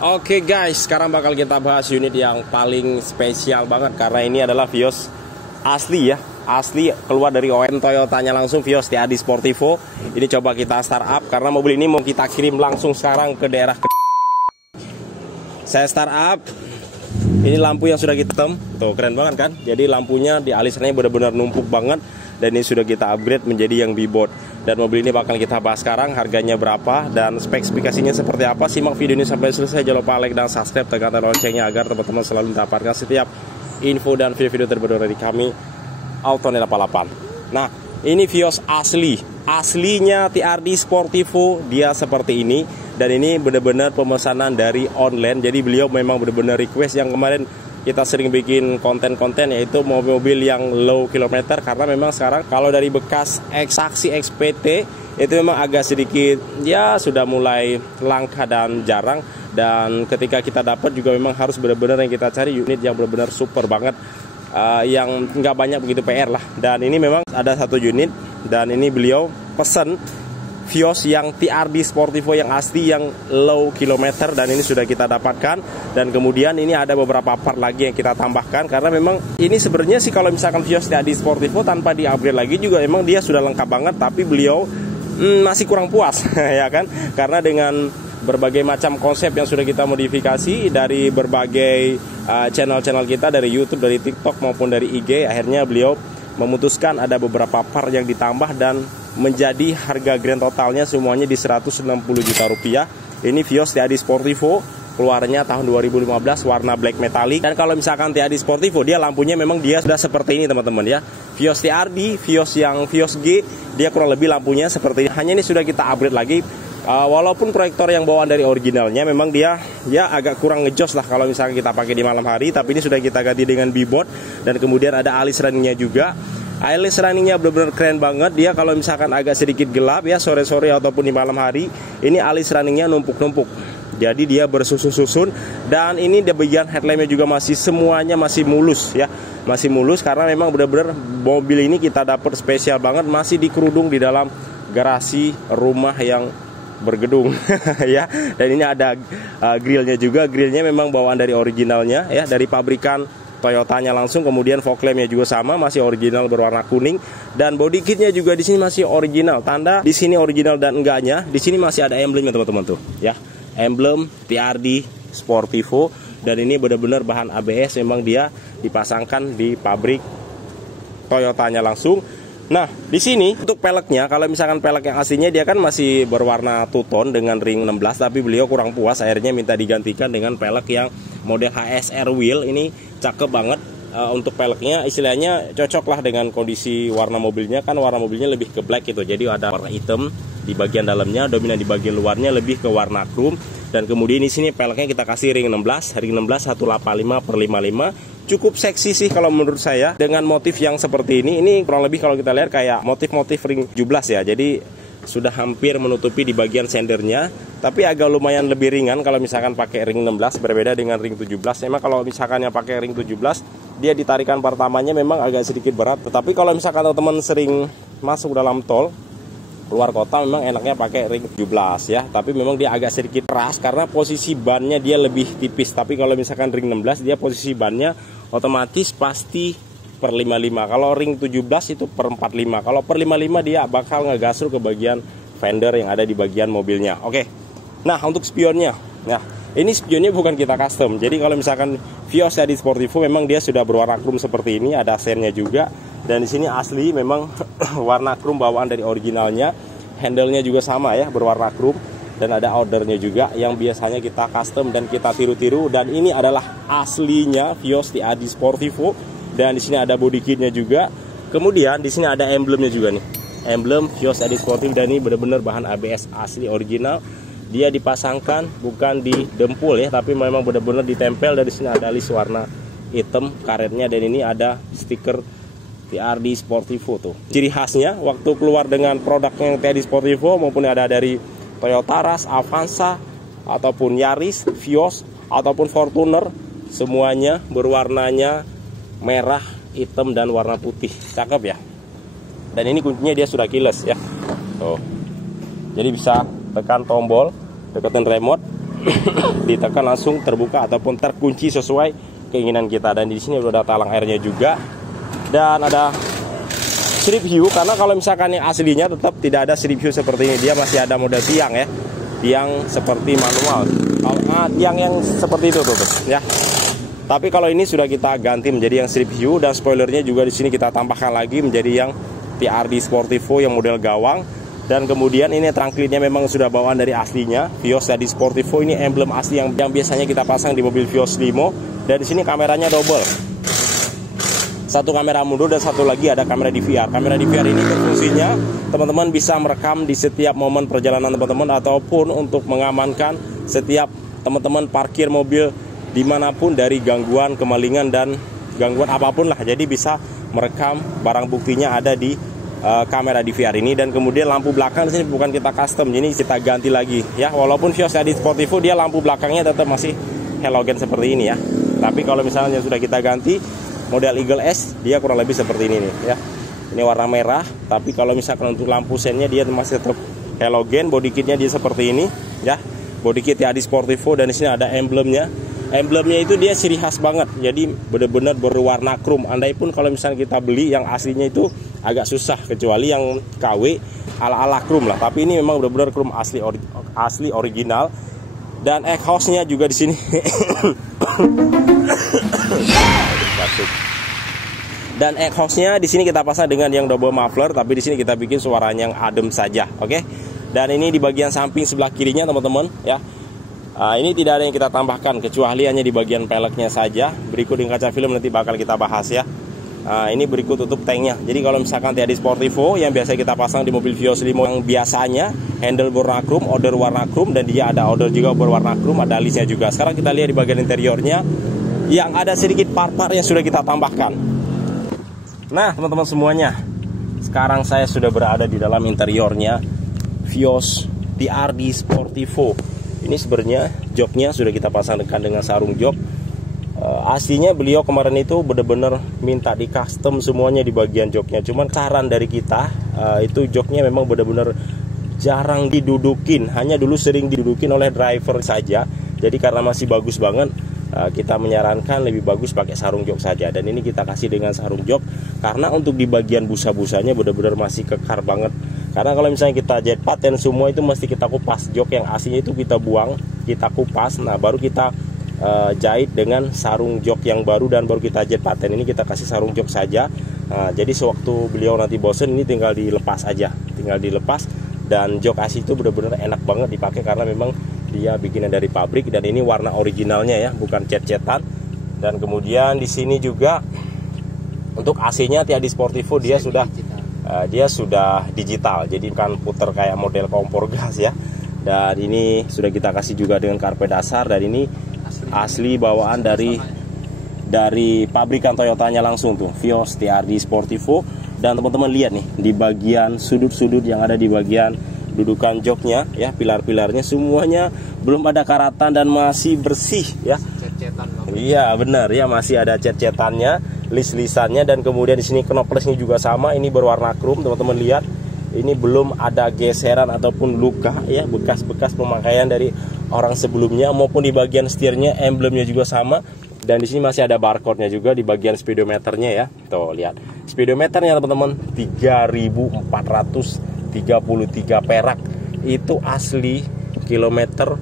Oke guys, sekarang bakal kita bahas unit yang paling spesial banget karena ini adalah Vios asli ya. Asli keluar dari OEM Toyotanya langsung, Vios TRD Sportivo. Ini coba kita start up karena mobil ini mau kita kirim langsung sekarang ke daerah Saya start up. Ini lampu yang sudah kita tem. Tuh keren banget kan. Jadi lampunya di alisannya benar-benar numpuk banget. Dan ini sudah kita upgrade menjadi yang B-board. Dan mobil ini bakal kita bahas sekarang, harganya berapa dan spesifikasinya seperti apa. Simak video ini sampai selesai, jangan lupa like dan subscribe, tekan loncengnya agar teman-teman selalu mendapatkan setiap info dan video-video terbaru dari kami Autonel 88. Nah, ini Vios aslinya TRD Sportivo, dia seperti ini. Dan ini benar-benar pemesanan dari online. Jadi beliau memang benar-benar request yang kemarin kita sering bikin konten-konten, yaitu mobil-mobil yang low kilometer. Karena memang sekarang kalau dari bekas Saksi XPT itu memang agak sedikit ya sudah mulai langka dan jarang. Dan ketika kita dapat juga memang harus benar-benar yang kita cari unit yang benar-benar super banget, yang nggak banyak begitu PR lah. Dan ini memang ada satu unit dan ini beliau pesen Vios yang TRD Sportivo yang asli, yang low kilometer, dan ini sudah kita dapatkan. Dan kemudian ini ada beberapa part lagi yang kita tambahkan karena memang ini sebenarnya sih kalau misalkan Vios TRD Sportivo tanpa di upgrade lagi juga memang dia sudah lengkap banget, tapi beliau masih kurang puas ya kan, karena dengan berbagai macam konsep yang sudah kita modifikasi dari berbagai channel-channel kita, dari YouTube, dari TikTok maupun dari IG, akhirnya beliau memutuskan ada beberapa part yang ditambah dan menjadi harga grand totalnya semuanya di 160 juta rupiah. Ini Vios TRD Sportivo, keluarnya tahun 2015, warna black metallic. Dan kalau misalkan TRD Sportivo, dia lampunya memang dia sudah seperti ini teman-teman ya. Vios TRD, Vios yang Vios G, dia kurang lebih lampunya seperti ini. Hanya ini sudah kita upgrade lagi. Walaupun proyektor yang bawaan dari originalnya memang dia ya agak kurang ngejos lah kalau misalkan kita pakai di malam hari, tapi ini sudah kita ganti dengan B-board. Dan kemudian ada alis runningnya juga. Alis runningnya benar-benar keren banget. Dia kalau misalkan agak sedikit gelap ya, sore-sore ataupun di malam hari, ini alis runningnya numpuk-numpuk. Jadi dia bersusun-susun. Dan ini di bagian headlampnya juga masih semuanya masih mulus ya, masih mulus karena memang benar-benar mobil ini kita dapat spesial banget, masih dikerudung di dalam garasi rumah yang bergedung ya. Dan ini ada grillnya juga. Grillnya memang bawaan dari originalnya ya, dari pabrikan Toyotanya langsung. Kemudian fog lampnya juga sama, masih original berwarna kuning. Dan body kitnya juga di sini masih original. Tanda di sini original dan enggaknya. Di sini masih ada emblemnya teman-teman tuh ya. Emblem TRD Sportivo. Dan ini benar-benar bahan ABS, memang dia dipasangkan di pabrik Toyotanya langsung. Nah, di sini untuk peleknya, kalau misalkan pelek yang aslinya dia kan masih berwarna two tone dengan ring 16, tapi beliau kurang puas, akhirnya minta digantikan dengan pelek yang model HSR wheel. Ini cakep banget untuk peleknya, istilahnya cocok lah dengan kondisi warna mobilnya, kan warna mobilnya lebih ke black gitu. Jadi ada warna hitam di bagian dalamnya, dominan di bagian luarnya lebih ke warna chrome. Dan kemudian di sini peleknya kita kasih ring 16 185/55. Cukup seksi sih kalau menurut saya, dengan motif yang seperti ini. Ini kurang lebih kalau kita lihat kayak motif-motif ring 17 ya. Jadi sudah hampir menutupi di bagian sendernya, tapi agak lumayan lebih ringan kalau misalkan pakai ring 16, berbeda dengan ring 17. Memang kalau misalkan yang pakai ring 17, dia ditarikan pertamanya memang agak sedikit berat. Tetapi kalau misalkan teman-teman sering masuk dalam tol keluar kota, memang enaknya pakai ring 17 ya. Tapi memang dia agak sedikit keras karena posisi bannya dia lebih tipis. Tapi kalau misalkan ring 16, dia posisi bannya otomatis pasti per 55. Kalau ring 17 itu per 45. Kalau per 55 dia bakal ngegasruk ke bagian fender yang ada di bagian mobilnya. Oke. Nah, untuk spionnya. Nah, ini spionnya bukan kita custom. Jadi kalau misalkan Vios TRD Sportivo memang dia sudah berwarna chrome seperti ini, ada sennya juga. Dan di sini asli memang warna chrome bawaan dari originalnya. Handle-nya juga sama ya, berwarna chrome. Dan ada outernya juga yang biasanya kita custom dan kita tiru-tiru. Dan ini adalah aslinya Vios TRD Sportivo. Dan di sini ada body kitnya juga. Kemudian di sini ada emblemnya juga nih. Emblem Vios TRD Sportivo, dan ini benar-benar bahan ABS asli original. Dia dipasangkan bukan di dempul ya, tapi memang benar-benar ditempel. Dari sini ada alis warna hitam karetnya, dan ini ada stiker TRD Sportivo tuh. Ciri khasnya waktu keluar dengan produknya yang TRD Sportivo maupun ada dari Toyota Rush, Avanza, ataupun Yaris, Vios, ataupun Fortuner, semuanya berwarnanya merah, hitam, dan warna putih. Cakep ya. Dan ini kuncinya dia sudah keyless ya. Tuh. Jadi bisa tekan tombol, deketin remote, ditekan langsung terbuka ataupun terkunci sesuai keinginan kita. Dan di sini udah ada talang airnya juga, dan ada strip view, karena kalau misalkan yang aslinya tetap tidak ada strip view seperti ini, dia masih ada model tiang ya, tiang seperti manual. Kalau tiang yang seperti itu tuh ya. Tapi kalau ini sudah kita ganti menjadi yang strip view, dan spoilernya juga di sini kita tambahkan lagi menjadi yang TRD Sportivo yang model gawang. Dan kemudian ini trunk-nya memang sudah bawaan dari aslinya Vios TRD Sportivo. Ini emblem asli yang biasanya kita pasang di mobil Vios Limo. Dan di sini kameranya double, satu kamera mundur dan satu lagi ada kamera DVR. Kamera DVR ini berfungsinya teman-teman bisa merekam di setiap momen perjalanan teman-teman, ataupun untuk mengamankan setiap teman-teman parkir mobil dimanapun dari gangguan, kemalingan, dan gangguan apapun lah. Jadi bisa merekam barang buktinya ada di kamera DVR ini. Dan kemudian lampu belakang di sini bukan kita custom, ini kita ganti lagi ya. Walaupun Vios TRD Sportivo dia lampu belakangnya tetap masih halogen seperti ini ya. Tapi kalau misalnya sudah kita ganti model Eagle S, dia kurang lebih seperti ini nih ya. Ini warna merah, tapi kalau misalkan untuk lampu sennya dia masih tetap halogen. Body kitnya dia seperti ini ya. Body kit TRD Sportivo, dan di sini ada emblemnya. Emblemnya itu dia ciri khas banget, jadi benar-benar berwarna chrome. Andai pun kalau misalnya kita beli yang aslinya itu agak susah, kecuali yang KW ala-ala chrome lah. Tapi ini memang benar-benar chrome asli original. Dan exhaustnya juga di sini. Dan exhaustnya di sini kita pasang dengan yang double muffler, tapi di sini kita bikin suaranya yang adem saja, oke? Dan ini di bagian samping sebelah kirinya teman-teman ya. Ini tidak ada yang kita tambahkan kecuali hanya di bagian peleknya saja. Berikut di kaca film nanti bakal kita bahas ya. Ini berikut tutup tanknya. Jadi kalau misalkan TRD Sportivo yang biasa kita pasang di mobil Vios Limo yang biasanya handle berwarna chrome, order warna chrome, dan dia ada order juga berwarna chrome, ada alisnya juga. Sekarang kita lihat di bagian interiornya yang ada sedikit part-part yang sudah kita tambahkan. Nah teman-teman semuanya, sekarang saya sudah berada di dalam interiornya Vios TRD Sportivo. Ini sebenarnya joknya sudah kita pasangkan dengan sarung jok. Aslinya beliau kemarin itu benar-benar minta di custom semuanya di bagian joknya. Cuman saran dari kita itu joknya memang benar-benar jarang didudukin. Hanya dulu sering didudukin oleh driver saja. Jadi karena masih bagus banget, kita menyarankan lebih bagus pakai sarung jok saja. Dan ini kita kasih dengan sarung jok, karena untuk di bagian busa-busanya benar-benar masih kekar banget. Karena kalau misalnya kita jet paten semua itu mesti kita kupas. Jok yang aslinya itu kita buang, kita kupas, nah baru kita jahit dengan sarung jok yang baru, dan baru kita jet paten. Ini kita kasih sarung jok saja. Jadi sewaktu beliau nanti bosen, ini tinggal dilepas aja, tinggal dilepas. Dan jok asli itu benar-benar enak banget dipakai, karena memang dia bikinan dari pabrik, dan ini warna originalnya ya, bukan cet-cetan. Dan kemudian di sini juga untuk AC-nya TRD Sportivo dia sudah digital, jadi bukan puter kayak model kompor gas ya. Dan ini sudah kita kasih juga dengan karpet dasar, dan ini asli bawaan dari pabrikan Toyotanya langsung tuh, Vios TRD Sportivo. Dan teman-teman lihat nih di bagian sudut-sudut yang ada di bagian dudukan joknya ya, pilar-pilarnya semuanya belum ada karatan dan masih bersih ya. Iya benar ya, masih ada cet-cetannya, lis-lisannya. Dan kemudian di sini knopless-nya juga sama, ini berwarna chrome teman-teman lihat. Ini belum ada geseran ataupun luka ya, bekas-bekas pemakaian dari orang sebelumnya. Maupun di bagian setirnya emblemnya juga sama. Dan di sini masih ada barcode-nya juga di bagian speedometernya ya. Tuh lihat speedometernya teman-teman, 3.433 perak. Itu asli kilometer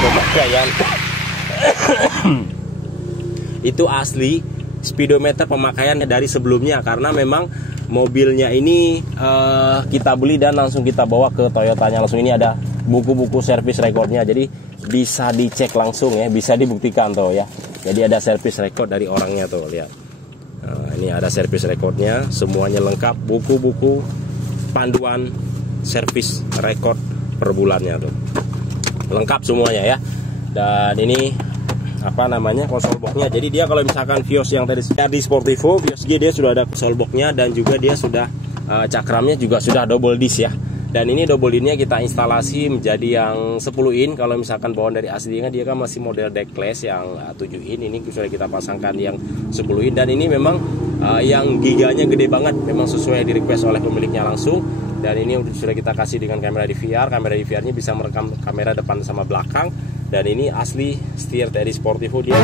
pemakaian. Itu asli speedometer pemakaian dari sebelumnya, karena memang mobilnya ini kita beli dan langsung kita bawa ke Toyotanya langsung. Ini ada buku-buku servis recordnya, jadi bisa dicek langsung ya, bisa dibuktikan tuh ya. Jadi ada servis record dari orangnya tuh lihat. Nah, ini ada servis recordnya, semuanya lengkap, buku-buku panduan servis record per bulannya tuh, lengkap semuanya ya. Dan ini apa namanya, konsol boxnya. Jadi dia kalau misalkan Vios yang tadi TRD Sportivo, Vios G dia sudah ada konsol boxnya, dan juga dia sudah cakramnya juga sudah double disc ya. Dan ini double innya kita instalasi menjadi yang 10 in. Kalau misalkan bawaan dari aslinya dia kan masih model deckless yang 7 in. Ini sudah kita pasangkan yang 10 in. Dan ini memang yang giganya gede banget, memang sesuai di request oleh pemiliknya langsung. Dan ini sudah kita kasih dengan kamera DVR. Kamera DVR-nya bisa merekam kamera depan sama belakang. Dan ini asli setir dari Sportivo, dia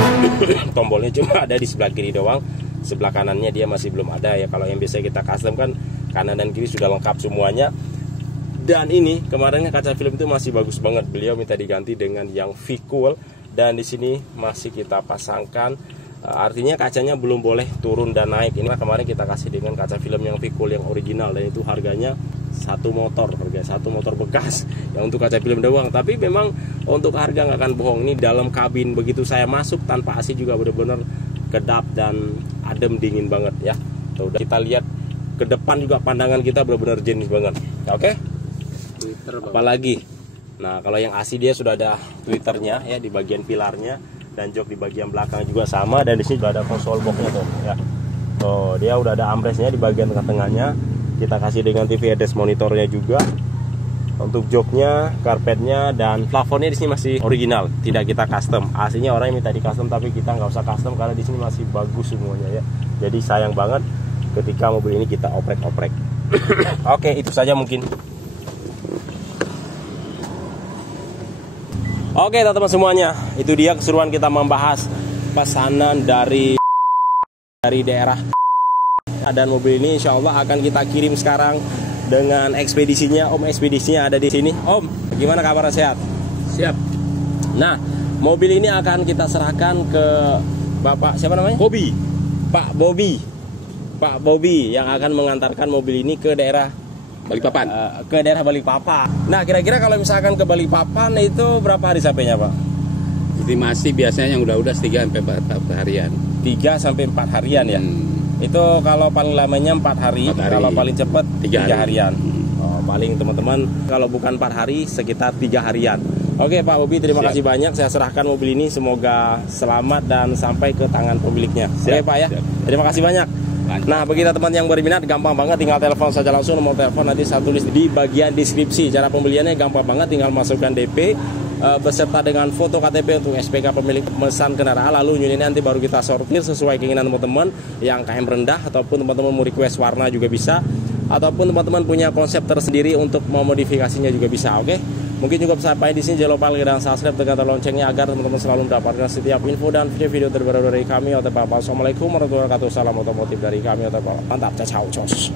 tombolnya cuma ada di sebelah kiri doang. Sebelah kanannya dia masih belum ada ya. Kalau yang biasa kita custom kan kanan dan kiri sudah lengkap semuanya. Dan ini kemarinnya kaca film itu masih bagus banget. Beliau minta diganti dengan yang V-Cool. Dan di sini masih kita pasangkan. Artinya kacanya belum boleh turun dan naik. Ini kemarin kita kasih dengan kaca film yang V-Cool yang original. Dan itu harganya satu motor bekas yang untuk kaca film doang. Tapi memang untuk harga nggak akan bohong, ini dalam kabin begitu saya masuk tanpa AC juga benar-benar kedap dan adem, dingin banget ya. Tuh, kita lihat ke depan juga pandangan kita benar-benar jenis banget. Oke? Apalagi nah kalau yang AC dia sudah ada tweeternya ya di bagian pilarnya, dan jok di bagian belakang juga sama, dan di sini juga ada konsol boxnya tuh ya. Tuh, dia udah ada armrestnya di bagian tengah-tengahnya. Kita kasih dengan TV headrest monitornya juga. Untuk joknya, karpetnya, dan plafonnya di sini masih original, tidak kita custom. Aslinya orang yang minta di custom, tapi kita nggak usah custom karena di sini masih bagus semuanya ya. Jadi sayang banget ketika mobil ini kita oprek-oprek. Oke, itu saja mungkin. Oke teman-teman semuanya, itu dia keseruan kita membahas pesanan dari daerah. Dan mobil ini insya Allah akan kita kirim sekarang dengan ekspedisinya. Om, ekspedisinya ada di sini. Om, gimana kabar, sehat? Siap. Nah, mobil ini akan kita serahkan ke Bapak siapa namanya? Bobby. Pak Bobby yang akan mengantarkan mobil ini ke daerah Balikpapan. Ke daerah Balikpapan. Nah, kira-kira kalau misalkan ke Balikpapan itu berapa hari sampainya, Pak? Estimasi biasanya yang udah 3-4 harian. 3-4 harian ya. Itu kalau paling lamanya 4 hari, kalau paling cepat 3 harian. Oh, paling teman-teman kalau bukan 4 hari sekitar 3 harian. Oke Pak Bobby, terima kasih banyak. Saya serahkan mobil ini, semoga selamat dan sampai ke tangan pemiliknya. Oke Pak ya. Terima kasih banyak. Nah, bagi teman yang berminat gampang banget, tinggal telepon saja langsung. Nomor telepon nanti saya tulis di bagian deskripsi. Cara pembeliannya gampang banget, tinggal masukkan DP beserta dengan foto KTP untuk SPK pemilik pemesan kendaraan. Lalu unit ini nanti baru kita sortir sesuai keinginan teman-teman yang KM rendah, ataupun teman-teman mau request warna juga bisa, ataupun teman-teman punya konsep tersendiri untuk memodifikasinya juga bisa. Oke? Mungkin juga sampai di sini, jangan lupa like dan subscribe, tekan tombol loncengnya agar teman-teman selalu mendapatkan setiap info dan video terbaru dari kami. Assalamualaikum warahmatullahi wabarakatuh. Salam otomotif dari kami. Mantap, ciao, cos.